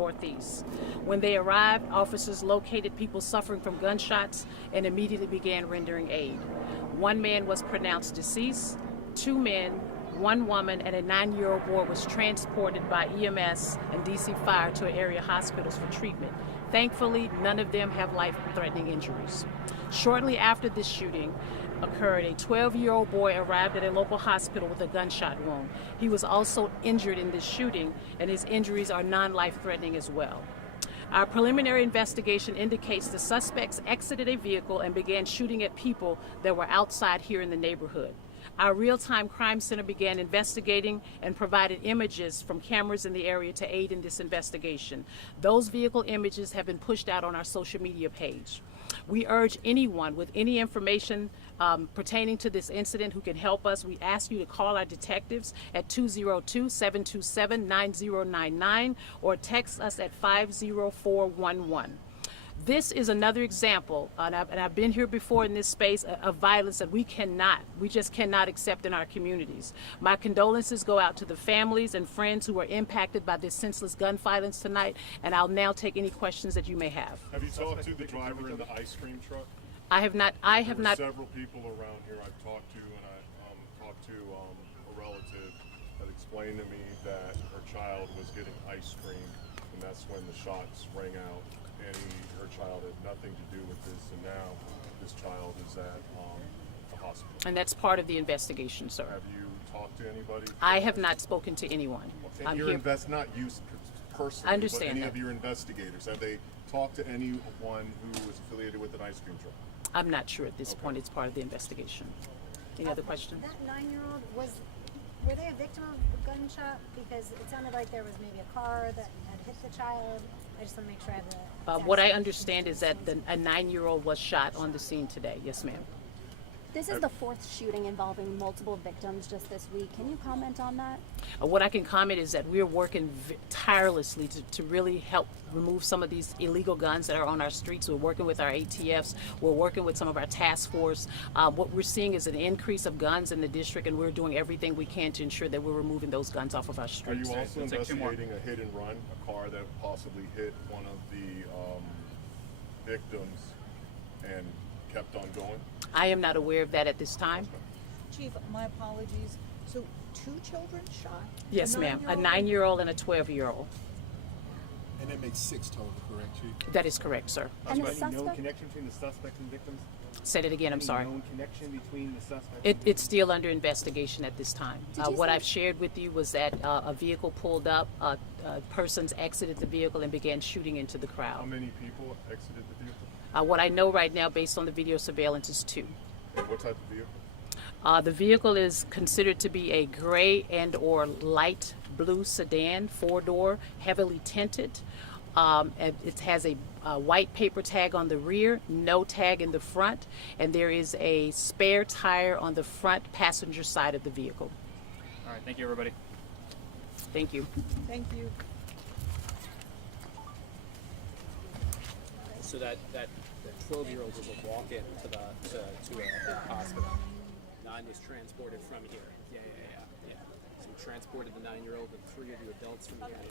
Northeast. When they arrived, officers located people suffering from gunshots and immediately began rendering aid. One man was pronounced deceased, 2 men, 1 woman, and a 9-year-old boy was transported by EMS and DC Fire to area hospitals for treatment. Thankfully, none of them have life-threatening injuries. Shortly after this shooting occurred, a 12-year-old boy arrived at a local hospital with a gunshot wound. He was also injured in this shooting, and his injuries are non-life-threatening as well. Our preliminary investigation indicates the suspects exited a vehicle and began shooting at people that were outside here in the neighborhood. Our real-time crime center began investigating and provided images from cameras in the area to aid in this investigation. Those vehicle images have been pushed out on our social media page. We urge anyone with any information pertaining to this incident who can help us, we ask you to call our detectives at 202-727-9099 or text us at 50411. This is another example, and I've been here before in this space, of violence that we just cannot accept in our communities. My condolences go out to the families and friends who were impacted by this senseless gun violence tonight, and I'll now take any questions that you may have. Have you talked to the driver in the ice cream truck? I have not. There are several people around here I've talked to, and I talked to a relative that explained to me that her child was getting ice cream, and that's when the shots rang out. And her child had nothing to do with this, and now this child is at the hospital. And that's part of the investigation, sir. Have you talked to anybody? I have not spoken to anyone. Not you personally, I understand but any that. of your investigators. Have they talked to anyone who is affiliated with an ice cream truck? I'm not sure at this point. It's part of the investigation. Any other questions? That 9-year-old, were they a victim of a gunshot? Because it sounded like there was maybe a car that had hit the child. I just want to make sure I have the... What I understand is that a 9-year-old was shot on the scene today. Yes, ma'am. This is the 4th shooting involving multiple victims just this week. Can you comment on that? What I can comment is that we're working tirelessly to really help remove some of these illegal guns that are on our streets. We're working with our ATFs. We're working with some of our task force. What we're seeing is an increase of guns in the district, and we're doing everything we can to ensure that we're removing those guns off of our streets. Are you also investigating a hit and run, a car that possibly hit one of the victims and kept on going? I am not aware of that at this time. Chief, my apologies. So 2 children shot? Yes, ma'am. A 9-year-old and a 12-year-old. And that makes 6 total, correct, Chief? That is correct, sir. And the Any known suspect? connection between the suspect and victims? Say that again, I'm sorry. Any known connection between the suspect and It's still under investigation at this time. Did you What say- I've shared with you was that a vehicle pulled up, persons exited the vehicle and began shooting into the How crowd. many people exited the vehicle? What I know right now, based on the video surveillance, is 2. And what type of vehicle? The vehicle is considered to be a gray and or light blue sedan, 4-door, heavily tinted. And it has a white paper tag on the rear, no tag in the front, and there is a spare tire on the front passenger side of the vehicle. All right, thank you, everybody. Thank you. Thank you. So that 12-year-old was a walk-in to a hospital. 9 was transported from here. Yeah. So we transported the 9-year-old and 3 of the adults from here.